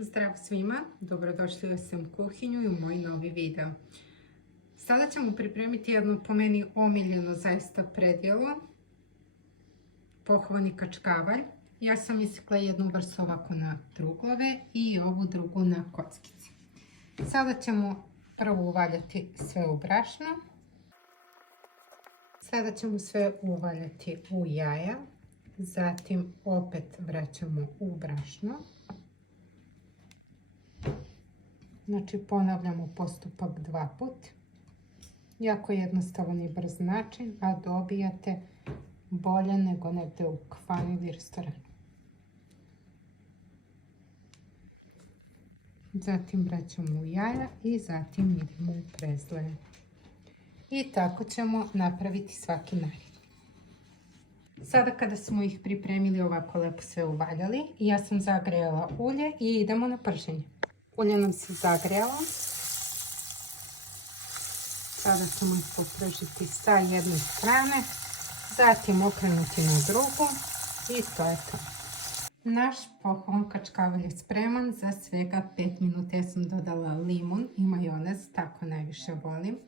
Zdravo svima, dobrodošli u SM kuhinju i u moj novi video. Sada ćemo pripremiti jedno po meni omiljeno zaista predjelo, pohvalni kačkavalj. Ja sam isekla jednu vrstu ovako na truglove i ovu drugu na kockice. Sada ćemo prvo uvaljati sve u brašno. Sada ćemo sve uvaljati u jaja, zatim opet vraćamo u brašno. Znači ponavljamo postupak dva put. Jako jednostavan i brz način, a dobijate bolje nego negdje u kafani ili restoranu. Zatim vraćamo u jaja i zatim idemo u prezdoje. I tako ćemo napraviti svaki naredni. Sada kada smo ih pripremili, ovako lepo sve uvaljali, ja sam zagrejala ulje i idemo na prženje. Ulje nam se zagrejalo. Sada ćemo ih popržiti sa jedne strane, zatim okrenuti na drugu i to je to. Naš pohvalni kačkavalj je spreman za svega 5 minuta. Ja sam dodala limun i majonez, tako najviše volim.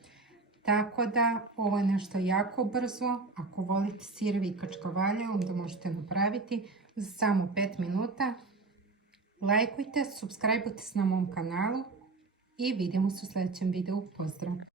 Tako da ovo je nešto jako brzo. Ako volite sireve i kačkavalje, onda možete napraviti za samo 5 minuta. Lajkujte, subscribeujte se na mom kanalu i vidimo se u sljedećem videu. Pozdrav!